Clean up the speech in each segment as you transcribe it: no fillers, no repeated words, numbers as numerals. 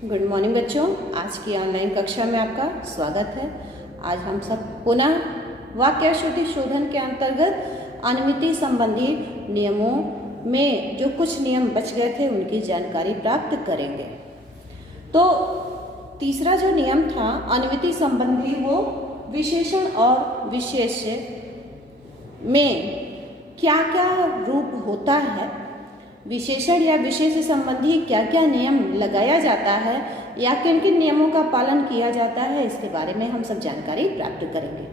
Good morning बच्चों, आज की ऑनलाइन कक्षा में आपका स्वागत है। आज हम सब पुनः वाक्य शुद्धि शोधन के अंतर्गत अनुमिति संबंधी नियमों में जो कुछ नियम बच गए थे उनकी जानकारी प्राप्त करेंगे। तो तीसरा जो नियम था अनुमिति संबंधी, वो विशेषण और विशेष्य में क्या क्या रूप होता है, विशेषण या विशेष संबंधी क्या क्या नियम लगाया जाता है या किन किन नियमों का पालन किया जाता है, इसके बारे में हम सब जानकारी प्राप्त करेंगे।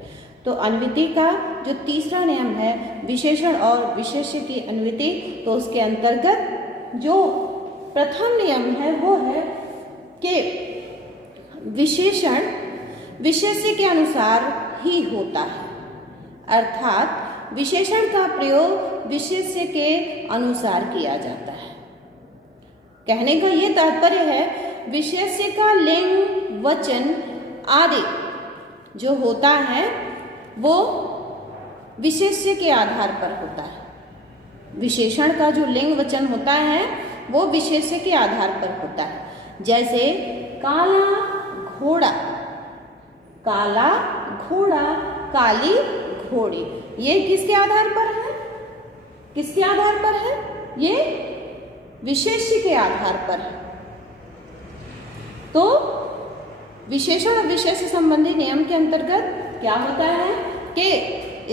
तो अनुमिति का जो तीसरा नियम है विशेषण और विशेष्य की अनुमिति, तो उसके अंतर्गत जो प्रथम नियम है वो है कि विशेषण विशेष्य के अनुसार ही होता है, अर्थात विशेषण का प्रयोग विशेष्य के अनुसार किया जाता है। कहने का ये तात्पर्य है विशेष्य का लिंग, वचन आदि जो होता है वो विशेष्य के आधार पर होता है। विशेषण का जो लिंग वचन होता है वो विशेष्य के आधार पर होता है। जैसे काला घोड़ा, काला घोड़ा, काली घोड़ी, ये किसके आधार पर है? किसके आधार पर है? ये विशेष्य के आधार पर है। तो विशेषण और विशेष्य संबंधी नियम के अंतर्गत क्या होता है कि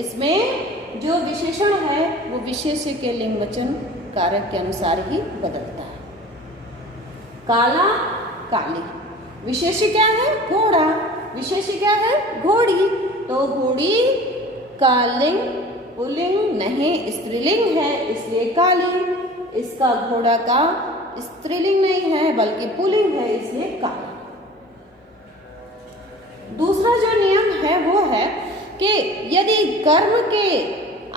इसमें जो विशेषण है वो विशेष्य के लिंग वचन कारक के अनुसार ही बदलता है। काला, काली, विशेष्य क्या है? घोड़ा, विशेष्य क्या है? घोड़ी। तो घोड़ी का लिंग पुल्लिंग नहीं स्त्रीलिंग है, इसलिए काली। इसका घोड़ा का स्त्रीलिंग नहीं है बल्कि पुल्लिंग है, इसलिए काली। दूसरा जो नियम है वो है कि यदि कर्म के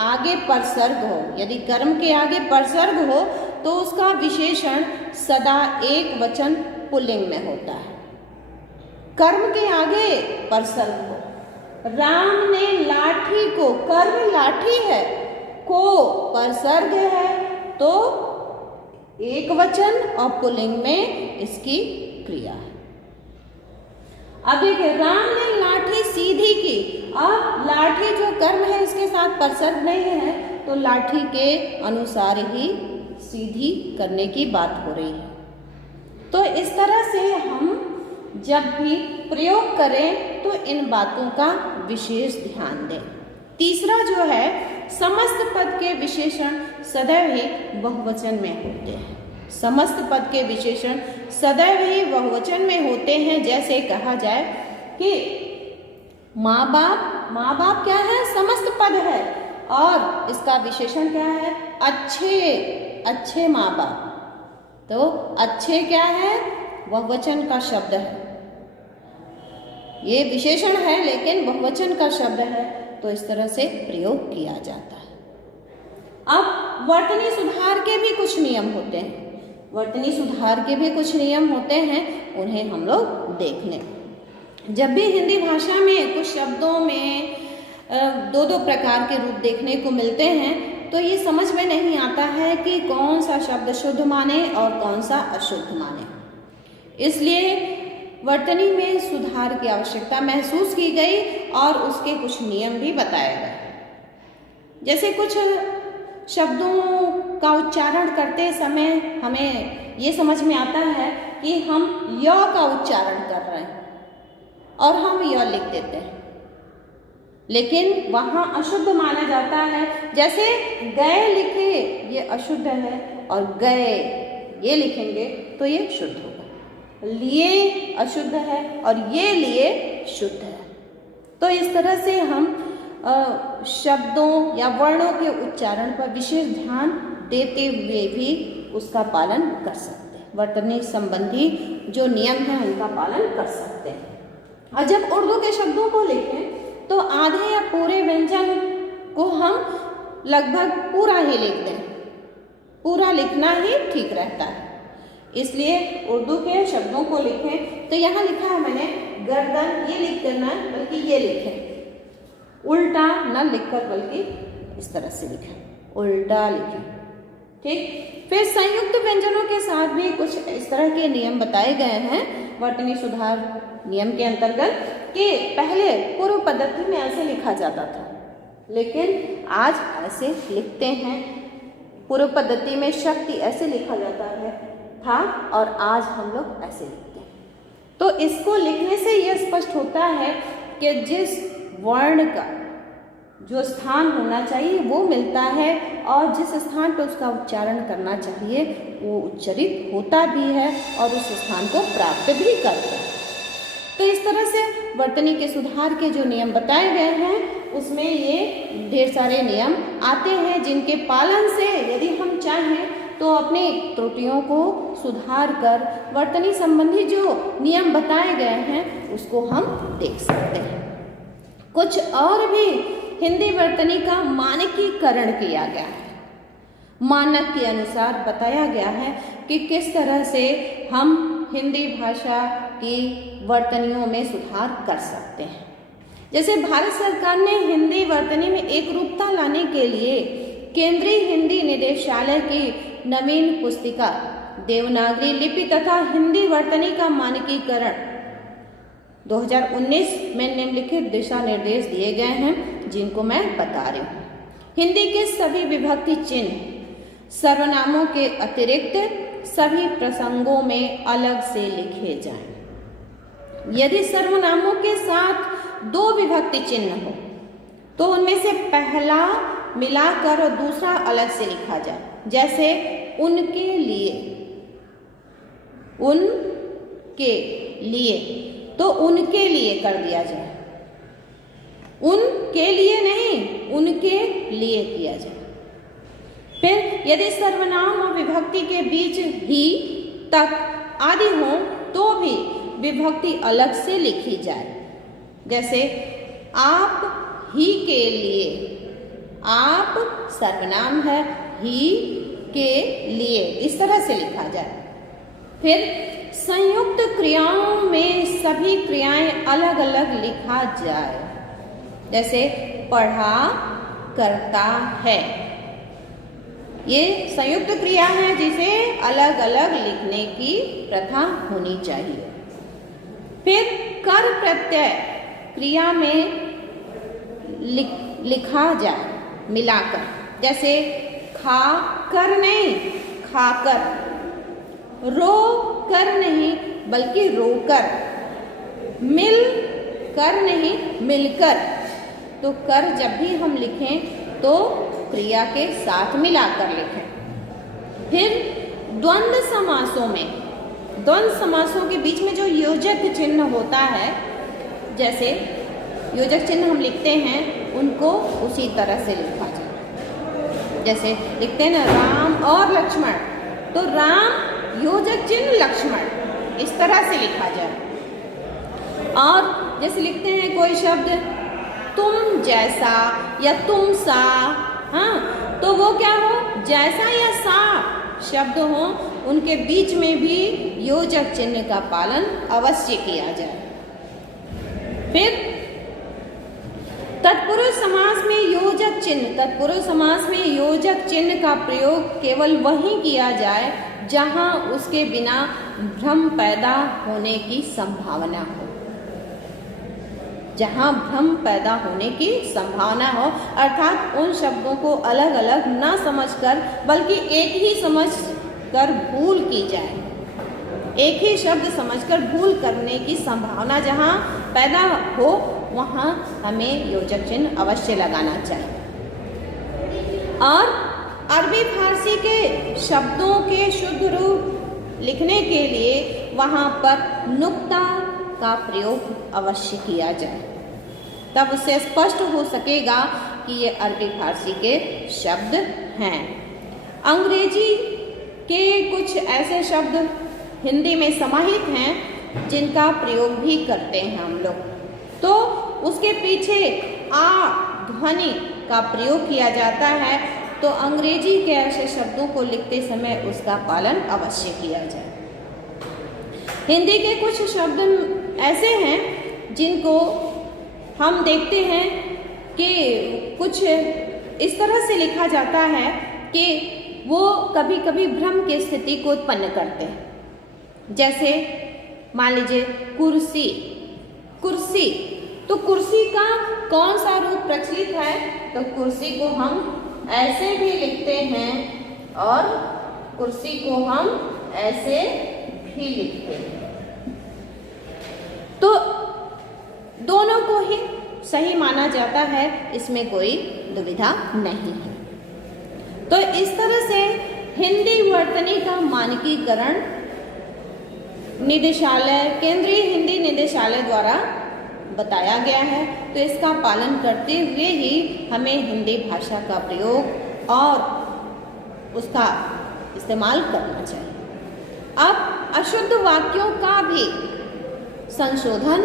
आगे परसर्ग हो, यदि कर्म के आगे परसर्ग हो तो उसका विशेषण सदा एक वचन पुल्लिंग में होता है। कर्म के आगे परसर्ग हो, राम ने लाठी को, कर्म लाठी है, को परसर्ग है तो एक वचन और पुल्लिंग में इसकी क्रिया है। अब देखिए, राम ने लाठी सीधी की, अब लाठी जो कर्म है इसके साथ परसर्ग नहीं है तो लाठी के अनुसार ही सीधी करने की बात हो रही है। तो इस तरह से हम जब भी प्रयोग करें तो इन बातों का विशेष ध्यान दें। तीसरा जो है समस्त पद के विशेषण सदैव ही बहुवचन में होते हैं। समस्त पद के विशेषण सदैव ही बहुवचन में होते हैं। जैसे कहा जाए कि माँ बाप, माँ बाप क्या है? समस्त पद है और इसका विशेषण क्या है? अच्छे, अच्छे माँ बाप। तो अच्छे क्या है? बहुवचन का शब्द है, ये विशेषण है लेकिन बहुवचन का शब्द है, तो इस तरह से प्रयोग किया जाता है। अब वर्तनी सुधार के भी कुछ नियम होते हैं, वर्तनी सुधार के भी कुछ नियम होते हैं, उन्हें हम लोग देख लें। जब भी हिंदी भाषा में कुछ शब्दों में दो दो प्रकार के रूप देखने को मिलते हैं तो ये समझ में नहीं आता है कि कौन सा शब्द शुद्ध माने और कौन सा अशुद्ध माने। इसलिए वर्तनी में सुधार की आवश्यकता महसूस की गई और उसके कुछ नियम भी बताए गए। जैसे कुछ शब्दों का उच्चारण करते समय हमें ये समझ में आता है कि हम य का उच्चारण कर रहे हैं और हम य लिख देते हैं, लेकिन वहाँ अशुद्ध माना जाता है। जैसे गए लिखे ये अशुद्ध है और गए ये लिखेंगे तो ये शुद्ध होगा। लिए अशुद्ध है और ये लिए शुद्ध है। तो इस तरह से हम शब्दों या वर्णों के उच्चारण पर विशेष ध्यान देते हुए भी उसका पालन कर सकते हैं। वर्तनी संबंधी जो नियम है उनका पालन कर सकते हैं। और जब उर्दू के शब्दों को लिखें तो आधे या पूरे व्यंजन को हम लगभग पूरा ही लिखते हैं, पूरा लिखना ही ठीक रहता है। इसलिए उर्दू के शब्दों को लिखें तो यहाँ लिखा है मैंने गर्दन, ये लिख करना बल्कि ये लिखें, उल्टा न लिखकर बल्कि इस तरह से लिखें, उल्टा लिखें। ठीक। फिर संयुक्त व्यंजनों के साथ भी कुछ इस तरह के नियम बताए गए हैं वर्तनी सुधार नियम के अंतर्गत कि पहले पूर्व पद्धति में ऐसे लिखा जाता था, लेकिन आज ऐसे लिखते हैं। पूर्व पद्धति में शक्ति ऐसे लिखा जाता है था और आज हम लोग ऐसे लिखते हैं। तो इसको लिखने से यह स्पष्ट होता है कि जिस वर्ण का जो स्थान होना चाहिए वो मिलता है और जिस स्थान पर उसका उच्चारण करना चाहिए वो उच्चरित होता भी है और उस स्थान को प्राप्त भी करता है। तो इस तरह से वर्तनी के सुधार के जो नियम बताए गए हैं उसमें ये ढेर सारे नियम आते हैं जिनके पालन से यदि हम चाहें तो अपनी त्रुटियों को सुधार कर वर्तनी संबंधी जो नियम बताए गए हैं उसको हम देख सकते हैं। कुछ और भी हिंदी वर्तनी का मानकीकरण किया गया है। मानक के अनुसार बताया गया है कि किस तरह से हम हिंदी भाषा की वर्तनियों में सुधार कर सकते हैं। जैसे भारत सरकार ने हिंदी वर्तनी में एक रूपता लाने के लिए केंद्रीय हिंदी निदेशालय की नवीन पुस्तिका देवनागरी लिपि तथा हिंदी वर्तनी का मानकीकरण 2019 में निम्नलिखित दिशा निर्देश दिए गए हैं जिनको मैं बता रही हूँ। हिंदी के सभी विभक्ति चिन्ह सर्वनामों के अतिरिक्त सभी प्रसंगों में अलग से लिखे जाएं। यदि सर्वनामों के साथ दो विभक्ति चिन्ह हो तो उनमें से पहला मिलाकर और दूसरा अलग से लिखा जाए। जैसे उनके लिए, उनके लिए, तो उनके लिए कर दिया जाए, उनके लिए नहीं, उनके लिए किया जाए। फिर यदि सर्वनाम और विभक्ति के बीच ही तक आदि हो तो भी विभक्ति अलग से लिखी जाए। जैसे आप ही के लिए, आप सर्वनाम है, ही के लिए, इस तरह से लिखा जाए। फिर संयुक्त क्रियाओं में सभी क्रियाएं अलग अलग लिखा जाए। जैसे पढ़ा, करता है, ये संयुक्त क्रिया है जिसे अलग अलग लिखने की प्रथा होनी चाहिए। फिर कर प्रत्यय क्रिया में लिखा जाए मिलाकर। जैसे खा कर नहीं, खाकर, रो कर नहीं बल्कि रोकर, मिल कर नहीं मिलकर। तो कर जब भी हम लिखें तो क्रिया के साथ मिलाकर लिखें। फिर द्वंद्व समासों में, द्वंद्व समासों के बीच में जो योजक चिन्ह होता है, जैसे योजक चिन्ह हम लिखते हैं उनको उसी तरह से लिखा जाए। जैसे लिखते हैं ना राम और लक्ष्मण, तो राम योजक चिन्ह लक्ष्मण, इस तरह से लिखा जाए। और जैसे लिखते हैं कोई शब्द तुम जैसा या तुम सा, हाँ, तो वो क्या हो, जैसा या सा शब्द हो उनके बीच में भी योजक चिन्ह का पालन अवश्य किया जाए। फिर तत्पुरुष समास में योजक चिन्ह, तत्पुरुष समास में योजक चिन्ह का प्रयोग केवल वहीं किया जाए जहां उसके बिना भ्रम पैदा होने की संभावना हो। जहां भ्रम पैदा होने की संभावना हो, अर्थात उन शब्दों को अलग अलग ना समझकर बल्कि एक ही समझकर भूल की जाए। एक ही शब्द समझकर भूल करने की संभावना जहां पैदा हो वहां हमें योजक चिन्ह अवश्य लगाना चाहिए। और अरबी फारसी के शब्दों के शुद्ध रूप लिखने के लिए वहां पर नुक्ता का प्रयोग अवश्य किया जाए, तब उससे स्पष्ट हो सकेगा कि ये अरबी फारसी के शब्द हैं। अंग्रेजी के कुछ ऐसे शब्द हिंदी में समाहित हैं जिनका प्रयोग भी करते हैं हम लोग, तो उसके पीछे आ ध्वनि का प्रयोग किया जाता है। तो अंग्रेजी के ऐसे शब्दों को लिखते समय उसका पालन अवश्य किया जाए। हिंदी के कुछ शब्द ऐसे हैं जिनको हम देखते हैं कि कुछ इस तरह से लिखा जाता है कि वो कभी कभी भ्रम की स्थिति को उत्पन्न करते हैं। जैसे मान लीजिए कुर्सी, कुर्सी, तो कुर्सी का कौन सा रूप प्रचलित है? तो कुर्सी को हम ऐसे भी लिखते हैं और कुर्सी को हम ऐसे भी लिखते हैं। तो दोनों को ही सही माना जाता है, इसमें कोई दुविधा नहीं है। तो इस तरह से हिंदी वर्तनी का मानकीकरण निदेशालय, केंद्रीय हिंदी निदेशालय द्वारा बताया गया है। तो इसका पालन करते हुए ही हमें हिंदी भाषा का प्रयोग और उसका इस्तेमाल करना चाहिए। अब अशुद्ध वाक्यों का भी संशोधन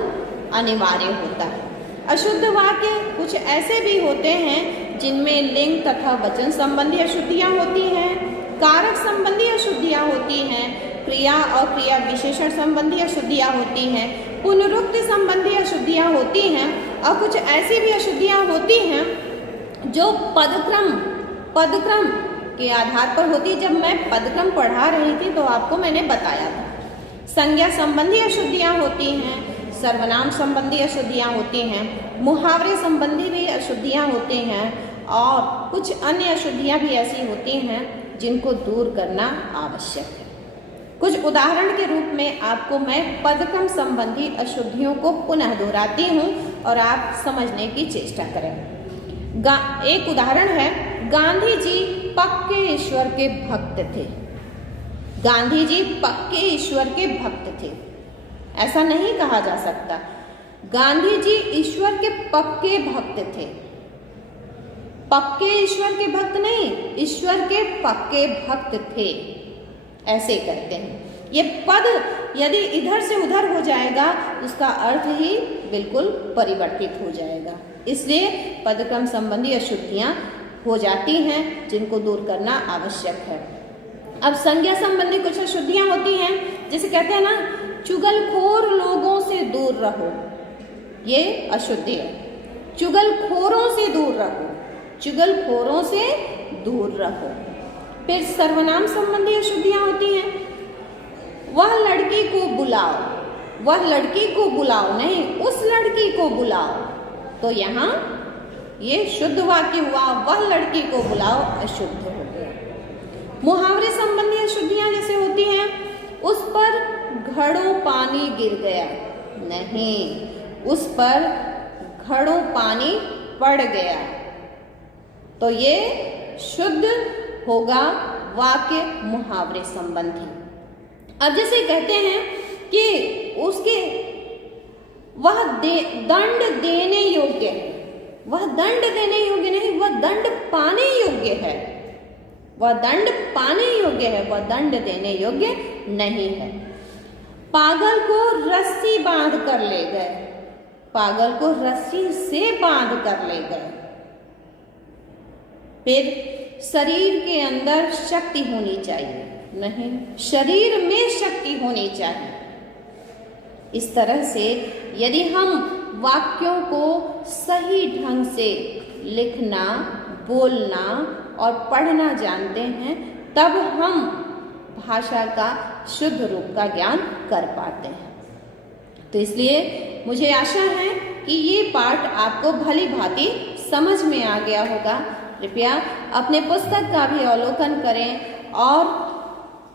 अनिवार्य होता है। अशुद्ध वाक्य कुछ ऐसे भी होते हैं जिनमें लिंग तथा वचन संबंधी अशुद्धियां होती हैं, कारक संबंधी अशुद्धियां होती हैं, क्रिया और क्रिया विशेषण संबंधी अशुद्धियां होती हैं, पुनरुक्ति संबंधी अशुद्धियां होती हैं और कुछ ऐसी भी अशुद्धियां होती हैं जो पदक्रम के आधार पर होती है। जब मैं पदक्रम पढ़ा रही थी तो आपको मैंने बताया था। संज्ञा संबंधी अशुद्धियां होती हैं, सर्वनाम संबंधी अशुद्धियां होती हैं, मुहावरे संबंधी भी अशुद्धियां होती हैं और कुछ अन्य अशुद्धियां भी ऐसी होती हैं जिनको दूर करना आवश्यक है। कुछ उदाहरण के रूप में आपको मैं पदक्रम संबंधी अशुद्धियों को पुनः दोहराती हूँ और आप समझने की चेष्टा करें। एक उदाहरण है, गांधी जी पक्के ईश्वर के भक्त थे। गांधी जी पक्के ईश्वर के भक्त थे, ऐसा नहीं कहा जा सकता। गांधी जी ईश्वर के पक्के भक्त थे, पक्के ईश्वर के भक्त नहीं, ईश्वर के पक्के भक्त थे, ऐसे कहते हैं। ये पद यदि इधर से उधर हो जाएगा उसका अर्थ ही बिल्कुल परिवर्तित हो जाएगा। इसलिए पदक्रम संबंधी अशुद्धियां हो जाती हैं जिनको दूर करना आवश्यक है। अब संज्ञा संबंधी कुछ अशुद्धियां होती हैं, जैसे कहते हैं ना, चुगलखोर लोगों से दूर रहो, ये अशुद्धि है। चुगलखोरों से दूर रहो, चुगलखोरों से दूर रहो। फिर सर्वनाम संबंधी अशुद्धियां होती हैं, वह लड़की को बुलाओ, वह लड़की को बुलाओ नहीं, उस लड़की को बुलाओ। तो यहाँ ये शुद्ध वाक्य हुआ, वह लड़की को बुलाओ अशुद्ध हो गया। मुहावरे संबंधी अशुद्धियां जैसे होती हैं, उस पर घड़ों पानी गिर गया, नहीं, उस पर घड़ों पानी पड़ गया। तो ये शुद्ध होगा वाक्य मुहावरे संबंधी। अब जैसे कहते हैं कि उसके वह दंड देने योग्य है, वह दंड देने योग्य नहीं, वह दंड पाने योग्य है, वह दंड पाने योग्य है, वह दंड देने योग्य नहीं है। पागल को रस्सी बांध कर ले गए, पागल को रस्सी से बांध कर ले गए। फिर शरीर के अंदर शक्ति होनी चाहिए, नहीं, शरीर में शक्ति होनी चाहिए। इस तरह से यदि हम वाक्यों को सही ढंग से लिखना, बोलना और पढ़ना जानते हैं, तब हम भाषा का शुद्ध रूप का ज्ञान कर पाते हैं। तो इसलिए मुझे आशा है कि ये पाठ आपको भली भांति समझ में आ गया होगा। कृपया अपने पुस्तक का भी अवलोकन करें और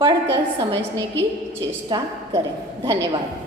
पढ़कर समझने की चेष्टा करें। धन्यवाद।